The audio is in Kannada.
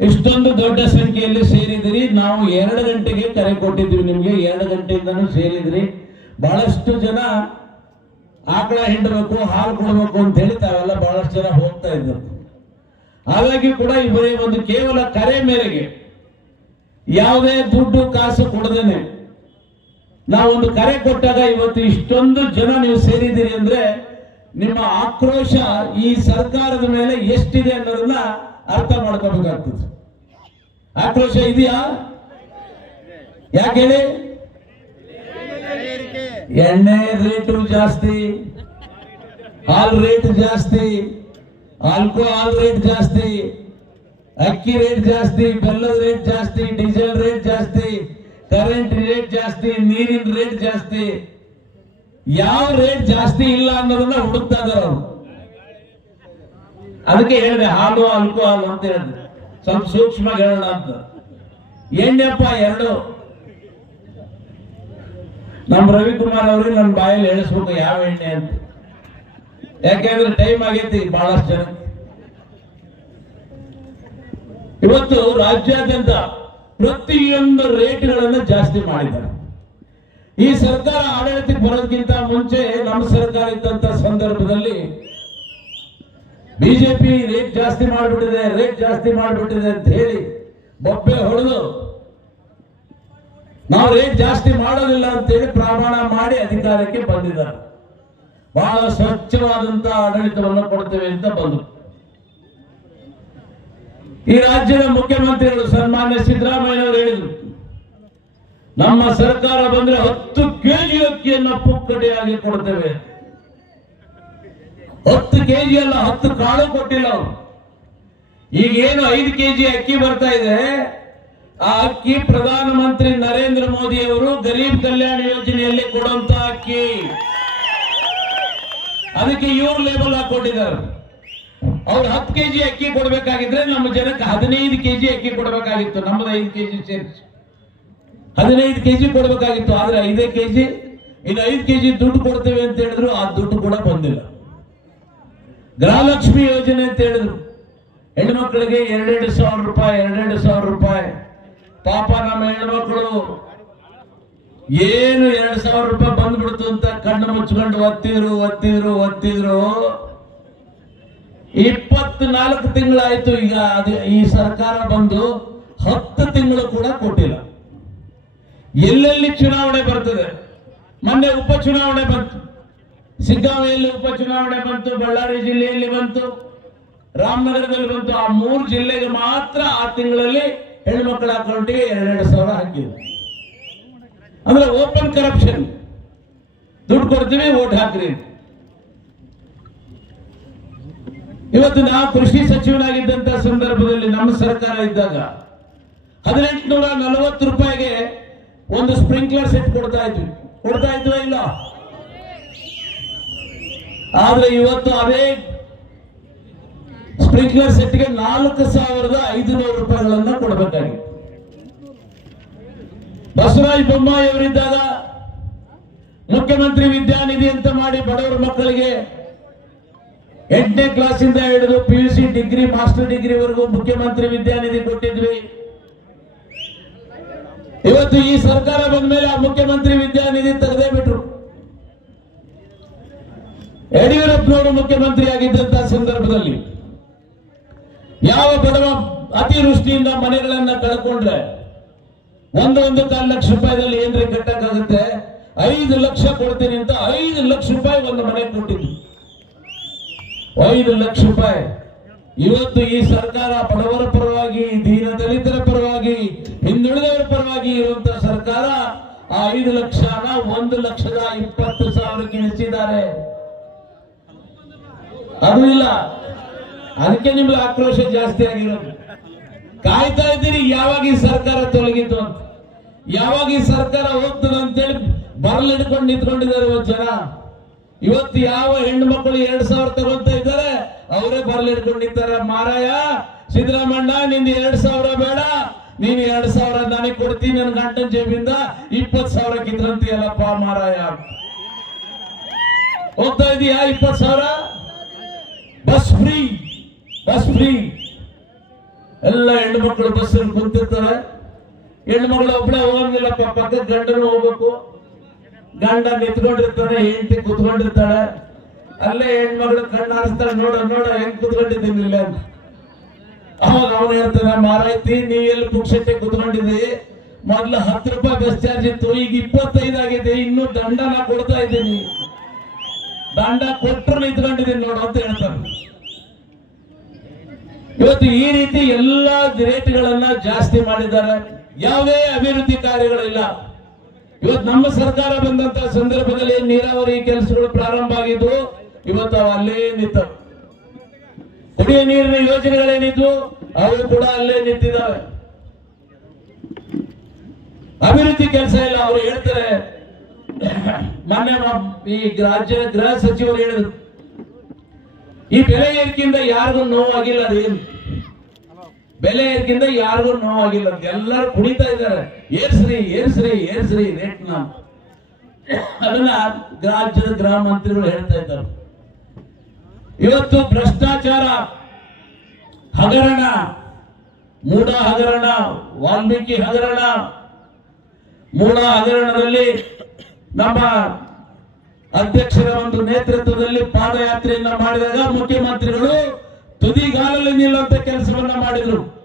ಇಷ್ಟೊಂದು ದೊಡ್ಡ ಸಂಖ್ಯೆಯಲ್ಲಿ ಸೇರಿದಿರಿ. ನಾವು ಎರಡು ಗಂಟೆಗೆ ಕರೆ ಕೊಟ್ಟಿದ್ದೀವಿ ನಿಮಗೆ. ಎರಡು ಗಂಟೆಯಿಂದನೂ ಸೇರಿದ್ರಿ. ಬಹಳಷ್ಟು ಜನ ಆಕಳ ಹಿಂಡಬೇಕು, ಹಾಲು ಕೊಡಬೇಕು ಅಂತ ಹೇಳಿ ತಾವೆಲ್ಲ ಬಹಳಷ್ಟು ಜನ ಹೋಗ್ತಾ ಇದ್ರು. ಹಾಗಾಗಿ ಕೂಡ ಇವರೇ ಒಂದು ಕೇವಲ ಕರೆ ಮೇರೆಗೆ ಯಾವುದೇ ದುಡ್ಡು ಕಾಸು ಕೊಡದೇನೆ ನಾವೊಂದು ಕರೆ ಕೊಟ್ಟಾಗ ಇವತ್ತು ಇಷ್ಟೊಂದು ಜನ ನೀವು ಸೇರಿದ್ದೀರಿ ಅಂದ್ರೆ ನಿಮ್ಮ ಆಕ್ರೋಶ ಈ ಸರ್ಕಾರದ ಮೇಲೆ ಎಷ್ಟಿದೆ ಅನ್ನೋದನ್ನ ಅರ್ಥ ಮಾಡ್ಕೋಬೇಕಾಗ್ತದೆ. ಆಕ್ರೋಶ ಇದೆಯಾ? ಯಾಕೆ ಹೇಳಿ? ಎಣ್ಣೆ ರೇಟು ಜಾಸ್ತಿ, ಹಾಲ್ ರೇಟ್ ಜಾಸ್ತಿ, ಆಲ್ಕೋಹಾಲ್ ರೇಟ್ ಜಾಸ್ತಿ, ಅಕ್ಕಿ ರೇಟ್ ಜಾಸ್ತಿ, ಬೆಲ್ಲದ ರೇಟ್ ಜಾಸ್ತಿ, ಡೀಸೆಲ್ ರೇಟ್ ಜಾಸ್ತಿ, ಕರೆಂಟ್ ರೇಟ್ ಜಾಸ್ತಿ, ನೀರಿನ ರೇಟ್ ಜಾಸ್ತಿ ಯಾವ ರೇಟ್ ಜಾಸ್ತಿ ಇಲ್ಲ ಅನ್ನೋದನ್ನ ಹುಡುಕ್ತಾ ಇದಾರೆ ಅವರು. ಅದಕ್ಕೆ ಹೇಳಿದೆ, ಹಾಲು ಆಲ್ಕೋಹಾಲ್ ಅಂತ ಹೇಳಿದೆ. ಸ್ವಲ್ಪ ಸೂಕ್ಷ್ಮ ಹೇಳೋಣ ಅಂತ. ಎಣ್ಣೆಪ್ಪ ಎರಡು. ನಮ್ಮ ರವಿಕುಮಾರ್ ಅವ್ರಿಗೆ ನನ್ನ ಬಾಯಲ್ಲಿ ಹೇಳಿಸ್ಬೇಕು ಯಾವ ಎಣ್ಣೆ ಅಂತ. ಯಾಕೆಂದ್ರೆ ಟೈಮ್ ಆಗೈತಿ ಬಹಳಷ್ಟು ಜನ ಇವತ್ತು ರಾಜ್ಯಾದ್ಯಂತ ಪ್ರತಿಯೊಂದು ರೇಟ್ಗಳನ್ನು ಜಾಸ್ತಿ ಮಾಡಿದ್ದಾರೆ. ಈ ಸರ್ಕಾರ ಆಡಳಿತಕ್ಕೆ ಬರೋದಕ್ಕಿಂತ ಮುಂಚೆ ನಮ್ಮ ಸರ್ಕಾರ ಇದ್ದಂತ ಸಂದರ್ಭದಲ್ಲಿ ಬಿಜೆಪಿ ರೇಟ್ ಜಾಸ್ತಿ ಮಾಡಿಬಿಟ್ಟಿದೆ ರೇಟ್ ಜಾಸ್ತಿ ಮಾಡಿಬಿಟ್ಟಿದೆ ಅಂತ ಹೇಳಿ ಬೊಬ್ಬೆ ಹೊಡೆದು ನಾವು ರೇಟ್ ಜಾಸ್ತಿ ಮಾಡೋದಿಲ್ಲ ಅಂತೇಳಿ ಪ್ರಮಾಣ ಮಾಡಿ ಅಧಿಕಾರಕ್ಕೆ ಬಂದಿದ್ದಾರೆ. ಬಹಳ ಸ್ವಚ್ಛವಾದಂತ ಆಡಳಿತವನ್ನು ಕೊಡ್ತೇವೆ ಅಂತ ಬಂದರು ಈ ರಾಜ್ಯದ ಮುಖ್ಯಮಂತ್ರಿಗಳು ಸನ್ಮಾನ್ಯ ಸಿದ್ದರಾಮಯ್ಯನವರು ಹೇಳಿದರು. ನಮ್ಮ ಸರ್ಕಾರ ಬಂದ್ರೆ ಹತ್ತು ಕೆಜಿ ಅಕ್ಕಿಯನ್ನ ಪುಕ್ಕಟೆಯಾಗಿ ಕೊಡ್ತೇವೆ. ಹತ್ತು ಕೆಜಿ ಅಲ್ಲ, ಹತ್ತು ಕಾಳು ಕೊಟ್ಟಿಲ್ಲ ಅವರು. ಈಗ ಏನು ಐದು ಕೆಜಿ ಅಕ್ಕಿ ಬರ್ತಾ ಇದೆ? ಆ ಅಕ್ಕಿ ಪ್ರಧಾನಮಂತ್ರಿ ನರೇಂದ್ರ ಮೋದಿ ಅವರು ಗರೀಬ್ ಕಲ್ಯಾಣ ಯೋಜನೆಯಲ್ಲಿ ಕೊಡುವಂತ ಅಕ್ಕಿ. ಅದಕ್ಕೆ ಇವ್ರು ಲೇಬಲ್ ಹಾಕೊಂಡಿದ್ದಾರೆ ಅವ್ರು ಹತ್ತು ಕೆಜಿ ಅಕ್ಕಿ ಕೊಡ್ಬೇಕಾಗಿದ್ರೆ ನಮ್ಮ ಜನಕ್ಕೆ ಹದಿನೈದು ಕೆಜಿ ಅಕ್ಕಿ ಕೊಡ್ಬೇಕಾಗಿತ್ತು ನಮ್ಮದು ಐದು ಕೆಜಿ ಸೇರಿಸಿ. ಹದಿನೈದು ಕೆಜಿ ಕೊಡಬೇಕಾಗಿತ್ತು, ಆದ್ರೆ ಐದೇ ಕೆಜಿ ಇನ್ನು ಐದು ಕೆಜಿ ದುಡ್ಡು ಕೊಡ್ತೇವೆ ಅಂತ ಹೇಳಿದ್ರು, ಆ ದುಡ್ಡು ಕೂಡ ಬಂದಿಲ್ಲ. ಗೃಹಲಕ್ಷ್ಮಿ ಯೋಜನೆ ಅಂತ ಹೇಳಿದ್ರು. ಹೆಣ್ಮಕ್ಳಿಗೆ ಎರಡೆರಡು ಸಾವಿರ ರೂಪಾಯಿ, ಎರಡೆರಡು ಸಾವಿರ ರೂಪಾಯಿ. ಪಾಪ ನಮ್ಮ ಹೆಣ್ಮಕ್ಳು ಏನು ಎರಡು ಸಾವಿರ ರೂಪಾಯಿ ಬಂದ್ಬಿಡ್ತು ಅಂತ ಕಣ್ಣು ಮುಚ್ಕೊಂಡು ಒತ್ತಿದ್ರು ಒತ್ತಿದ್ರು ಒತ್ತಿದ್ರು. ಇಪ್ಪತ್ನಾಲ್ಕು ತಿಂಗಳಾಯ್ತು, ಈಗ ಅದು ಈ ಸರ್ಕಾರ ಬಂದು ಹತ್ತು ತಿಂಗಳು ಕೂಡ ಕೊಟ್ಟಿಲ್ಲ. ಎಲ್ಲೆಲ್ಲಿ ಚುನಾವಣೆ ಬರ್ತದೆ? ಮೊನ್ನೆ ಉಪಚುನಾವಣೆ ಬಂತು. ಸಿಗ್ಗಾಂವಿಯಲ್ಲಿ ಉಪಚುನಾವಣೆ ಬಂತು, ಬಳ್ಳಾರಿ ಜಿಲ್ಲೆಯಲ್ಲಿ ಬಂತು, ರಾಮನಗರದಲ್ಲಿ ಬಂತು. ಆ ಮೂರು ಜಿಲ್ಲೆಗೆ ಮಾತ್ರ ಆ ತಿಂಗಳಲ್ಲಿ ಹೆಣ್ಮಕ್ಳ ಅಕೌಂಟಿಗೆ ಎರಡೆರಡು ಸಾವಿರ ಹಾಕಿದ್ರು. ಅಂದ್ರೆ ಓಪನ್ ಕರಪ್ಷನ್ ದುಡ್ಡು ಕೊಡ್ತೀವಿ, ಓಟ್ ಹಾಕ್ರಿ ಇವತ್ತು ನಾವು ಕೃಷಿ ಸಚಿವನಾಗಿದ್ದಂತ ಸಂದರ್ಭದಲ್ಲಿ ನಮ್ಮ ಸರ್ಕಾರ ಇದ್ದಾಗ ಹದಿನೆಂಟುನೂರ ನಲವತ್ತು ರೂಪಾಯಿಗೆ ಒಂದು ಸ್ಪ್ರಿಂಕ್ಲರ್ ಸೆಟ್ ಕೊಡ್ತಾ ಇದ್ವಿ. ಕೊಡ್ತಾ ಇದ್ವಾ ಇಲ್ಲ? ಆದ್ರೆ ಇವತ್ತು ಅದೇ ಸ್ಪ್ರಿಂಕ್ಲರ್ ಸೆಟ್ಗೆ ನಾಲ್ಕು ಸಾವಿರದ ಐದುನೂರು ರೂಪಾಯಿಗಳನ್ನ ಕೊಡಬೇಕಾಗಿತ್ತು ಬಸವರಾಜ ಬೊಮ್ಮಾಯಿ ಅವರಿದ್ದಾಗ ಮುಖ್ಯಮಂತ್ರಿ ವಿದ್ಯಾನಿಧಿ ಅಂತ ಮಾಡಿ ಬಡವರ ಮಕ್ಕಳಿಗೆ ಎಂಟನೇ ಕ್ಲಾಸಿಂದ ಹಿಡಿದು P U C degree master ಡಿಗ್ರಿವರೆಗೂ Mukhyamantri Vidyanidhi ಕೊಟ್ಟಿದ್ವಿ. ಇವತ್ತು ಈ ಸರ್ಕಾರ ಬಂದ ಮೇಲೆ ಆ ಮುಖ್ಯಮಂತ್ರಿ ವಿದ್ಯಾನಿಧಿ ತೆಗೆದೇ ಬಿಟ್ರು. ಯಡಿಯೂರಪ್ಪನವರು ಮುಖ್ಯಮಂತ್ರಿ ಆಗಿದ್ದಂತಹ ಸಂದರ್ಭದಲ್ಲಿ ಯಾವ ಬಡವ ಅತಿವೃಷ್ಟಿಯಿಂದ ಮನೆಗಳನ್ನ ಕಳ್ಕೊಂಡ್ರೆ ಒಂದು ಒಂದು ಕಾಲು ಲಕ್ಷ ರೂಪಾಯಿದಲ್ಲಿ ಏನ್ರಿ ಕಟ್ಟಕ್ಕಾಗುತ್ತೆ? ಐದು ಲಕ್ಷ ಕೊಡ್ತೀನಿ ಅಂತ ಐದು ಲಕ್ಷ ರೂಪಾಯಿ ಒಂದು ಮನೆ ಕೊಟ್ಟಿದ್ರು. ಐದು ಲಕ್ಷ ರೂಪಾಯಿ. ಇವತ್ತು ಈ ಸರ್ಕಾರ ಬಡವರ ಪರವಾಗಿ, ದೀನ ದಲಿತರ ಪರವಾಗಿ ಹಿಂದುಳಿದವರ ಪರವಾಗಿ ಇರುವಂತ ಸರ್ಕಾರ ಐದು ಲಕ್ಷನ ಒಂದು ಲಕ್ಷದ ಇಪ್ಪತ್ತು ಸಾವಿರಕ್ಕೆ ಇಳಿಸಿದ್ದಾರೆ ಅದು ಇಲ್ಲ. ಅದಕ್ಕೆ ನಿಮ್ಗೆ ಆಕ್ರೋಶ ಜಾಸ್ತಿ ಆಗಿರೋದು. ಕಾಯ್ತಾ ಇದ್ದೀರಿ, ಯಾವಾಗ ಈ ಸರ್ಕಾರ ತೊಲಗಿತು ಅಂತ. ಯಾವಾಗ ಈ ಸರ್ಕಾರ ಹೋಗ್ತದೆ ಅಂತೇಳಿ ಹೇಳಿ ಹಿಡ್ಕೊಂಡು ನಿಂತ್ಕೊಂಡಿದ್ದಾರೆ ಇವತ್ತು ಜನ. ಇವತ್ತು ಯಾವ ಹೆಣ್ಣು ಮಕ್ಕಳು ಎರಡ್ ಸಾವಿರ ತಗೊಂತ ಇದ್ದಾರೆ, ಅವರೇ ಬರಲಿಡ್ಕೊಂಡು ಮಾರಾಯ ಸಿದ್ದರಾಮಣ್ಣ ನಿಂದ ಎರಡ್ ಸಾವಿರ ಬೇಡ. ನೀನ್ ಎರಡ್ ಸಾವಿರ ನನಗೆ ಕೊಡ್ತೀನಿ ನನ್ನ ಗಂಟನ್ ಜೇಬಿಂದ ಇಪ್ಪತ್ ಸಾವಿರ ಕಿದ್ರಂತೀಯಲ್ಲಪ್ಪ ಮಾರಾಯ. ಹೋಗ್ತಾ ಇದೀಯ ಇಪ್ಪತ್ ಸಾವಿರ? Bus free bus free. ಎಲ್ಲ ಹೆಣ್ಮಕ್ಳು ಬಸ್ ಕುಂತಿರ್ತಾರೆ. ಹೆಣ್ಮಕ್ಳು ಒಬ್ಳೆ ಹೋಗಂಗಿಲ್ಲಪ್ಪ, ಪಕ್ಕದ ಗಂಡನು ಹೋಗ್ಬೇಕು. ಗಂಡ ನಿಂತ್ಕೊಂಡಿರ್ತಾನೆ, ಹೆಂಡತಿ ಕುತ್ಕೊಂಡಿರ್ತಾಳೆ. ಅಲ್ಲೇ ಹೆಣ್ಮಗಳು ಕಣ್ಣು ಹಾರಿಸ್ತಾಳೆ ನೋಡ ನೋಡ, ಹೆಂಗ್ ಕುತ್ಕೊಂಡಿದ್ದೀನಿ ಅಂತ. ಅವಾಗ ಅವ್ರು ಹೇಳ್ತಾನೆ ಮಾರಾಯ್ತಿ ನೀ ಎಲ್ಲಿ ಪುಕ್ಷಟ್ಟೆ ಕುತ್ಕೊಂಡಿದ್ದಿ? ಮೊದ್ಲು ಹತ್ತು ರೂಪಾಯಿ ಬಸ್ ಚಾರ್ಜ್ ಇತ್ತು, ಈಗ ಇಪ್ಪತ್ತೈದು ಆಗಿದೆ ಇನ್ನು ನಾ ಕೊಡ್ತಾ ಇದ್ದೀನಿ. ದಂಡ ಕೊಟ್ಟರು ನಿಂತ್ಕೊಂಡಿದ್ದೀನಿ ನೋಡು ಅಂತ ಹೇಳ್ತಾರೆ. ಇವತ್ತು ಈ ರೀತಿ ಎಲ್ಲಾ ರೇಟ್ಗಳನ್ನ ಜಾಸ್ತಿ ಮಾಡಿದ್ದಾರೆ. ಯಾವುದೇ ಅಭಿವೃದ್ಧಿ ಕಾರ್ಯಗಳಿಲ್ಲ. ಇವತ್ತು ನಮ್ಮ ಸರ್ಕಾರ ಬಂದಂತ ಸಂದರ್ಭದಲ್ಲಿ ನೀರಾವರಿ ಕೆಲಸಗಳು ಪ್ರಾರಂಭ ಆಗಿದ್ದು, ಇವತ್ತು ಅಲ್ಲೇ ನಿಂತವು. ಕುಡಿಯುವ ನೀರಿನ ಯೋಜನೆಗಳೇನಿದ್ವು ಅವು ಕೂಡ ಅಲ್ಲೇ ನಿಂತಿದ್ದಾವೆ ಅಭಿವೃದ್ಧಿ ಕೆಲಸ ಇಲ್ಲ, ಅವರು ಹೇಳ್ತಾರೆ. ಮೊನ್ನೆ ಈ ರಾಜ್ಯದ ಗೃಹ ಸಚಿವರು ಹೇಳಿದ್ರು. ಈ ಬೆಲೆ ಏರಿಕೆಯಿಂದ ಯಾರಿಗೂ ನೋವಾಗಿಲ್ಲ ಅದೇನು ಬೆಲೆ ಏರಿಕೆಯಿಂದ ಯಾರಿಗೂ ನೋವಾಗಿಲ್ಲ ಅಂತ ಎಲ್ಲರೂ ಕುಣಿತಾ ಇದ್ದಾರೆ. ಏರ್ಸ್ರಿ ಏರ್ಸ್ರಿ ಏರ್ಸ್ರಿ, ರೇಟ್ನ. ಅದನ್ನ ರಾಜ್ಯದ ಗೃಹ ಮಂತ್ರಿಗಳು ಹೇಳ್ತಾ ಇದ್ದಾರೆ. ಇವತ್ತು ಭ್ರಷ್ಟಾಚಾರ, ಹಗರಣ ಮೂಡ ಹಗರಣ, ವಾಲ್ಮೀಕಿ ಹಗರಣ. ಮೂಡ ಹಗರಣದಲ್ಲಿ ನಮ್ಮ ಅಧ್ಯಕ್ಷರ ಒಂದು ನೇತೃತ್ವದಲ್ಲಿ ಪಾದಯಾತ್ರೆಯನ್ನ ಮಾಡಿದಾಗ ಮುಖ್ಯಮಂತ್ರಿಗಳು ತುದಿಗಾಲಲ್ಲಿ ನಿಲ್ಲುವಂತ ಕೆಲಸವನ್ನ ಮಾಡಿದ್ರು.